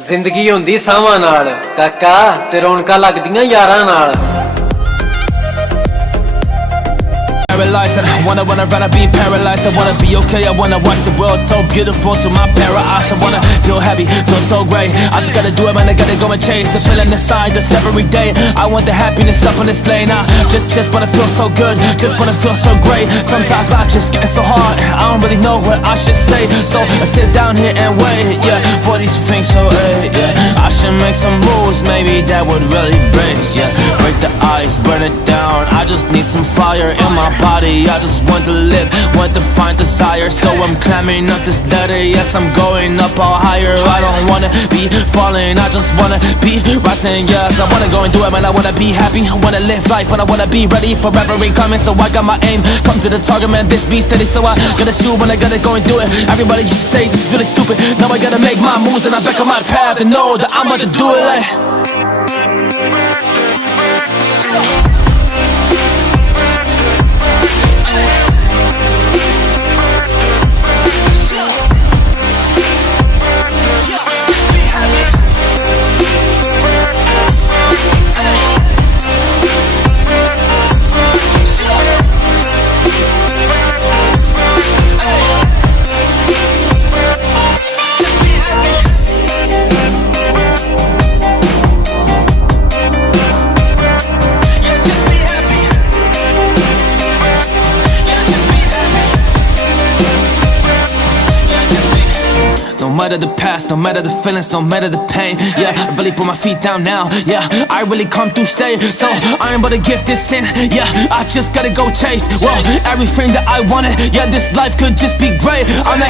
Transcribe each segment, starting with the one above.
ਜ਼ਿੰਦਗੀ ਹੁੰਦੀ ਸਾਵਾਂ ਨਾਲ ਕਾਕਾ ਤੇ ਰੌਣਕਾਂ ਲੱਗਦੀਆਂ ਯਾਰਾਂ ਨਾਲ। Paralyzed, I wanna rather be paralyzed. I wanna be okay, I wanna watch the world so beautiful to my para eyes. I wanna feel happy, feel so great. I just gotta do it, man, I gotta go and chase the feeling inside us every day. I want the happiness up in this lane. I just wanna feel so good, just wanna feel so great. Sometimes life just getting so hard, I don't really know what I should say. So I sit down here and wait, yeah, for these things so yeah. I should make some moves, maybe that would really break, yeah. Break the ice, burn it down. I just need some fire in my body. I just want to live, want to find desire. So I'm climbing up this ladder, yes, I'm going up all higher. I don't wanna be falling, I just wanna be rising. Yes, I wanna go and do it, man, I wanna be happy. I wanna live life, and I wanna be ready forever incoming. So I got my aim, come to the target, man, this be steady. So I gotta shoot when I gotta go and do it. Everybody used to say this is really stupid. Now I gotta make my moves and I'm back on my path and know that I'm about to do it like no matter the past, no matter the feelings, no matter the pain. Yeah, I really put my feet down now. Yeah, I really come through stay. So I ain't but to give this in. Yeah, I just gotta go chase. Well, everything that I wanted. Yeah, this life could just be great. I'm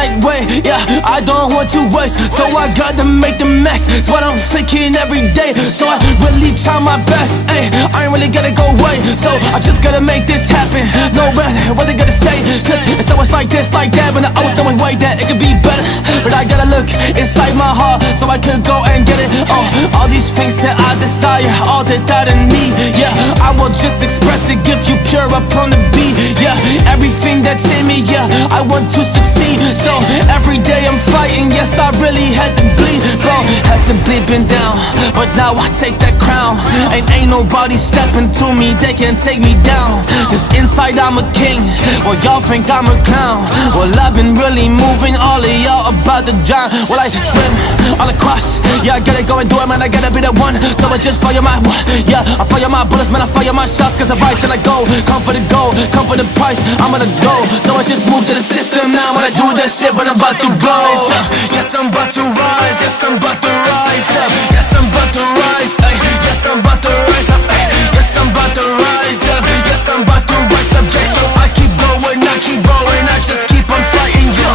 like wait. Yeah, I don't want to waste. So I gotta make the max. It's what I'm thinking every day. So I really try my best. Ay, I ain't really gotta go away. So I just gotta make this happen. No matter what they gotta say. Cause it's always like this, like that. But I always knowing way that it could be better. But I gotta look inside my heart so I could go and get it. All these things that I desire, all that I need. Yeah, I will just express it, give you pure up on the beat. Yeah, everything that's in me, yeah, I want to succeed. So every day I'm fighting, yes, I really had to bleed. Bro, had to bleed, been down, but now I take that crown. Ain't nobody stepping to me, they can take me down. Cause inside I'm a king, well y'all think I'm a clown. Well I've been really moving, all of y'all about to drown. Well I swim all across, yeah, I gotta go and do it, man, I gotta be the one. So I just fire my, yeah, I fire my bullets, man, I fire my shots. Cause I rise and I go, come for the gold, come for the price, I'm gonna go. So I just move to the system now when I do that shit, but I'm about to blow. Yes, I'm about to rise, yes, I'm about to rise. Yes, I'm about to rise, yes, I'm about to rise. Yes, I'm about to rise, yes, I'm about to rise subject. So I keep going, I just keep on fighting, yo.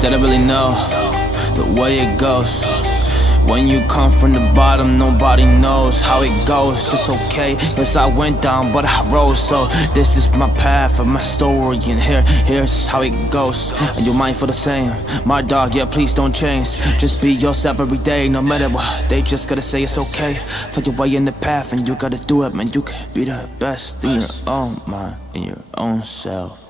Didn't really know the way it goes. When you come from the bottom, nobody knows how it goes. It's okay, yes I went down but I rose. So this is my path and my story, and here's how it goes. And you might feel the same, my dog, yeah, please don't change. Just be yourself every day, no matter what. They just gotta say it's okay. Find your way in the path and you gotta do it, man. You can be the best in your own mind, in your own self.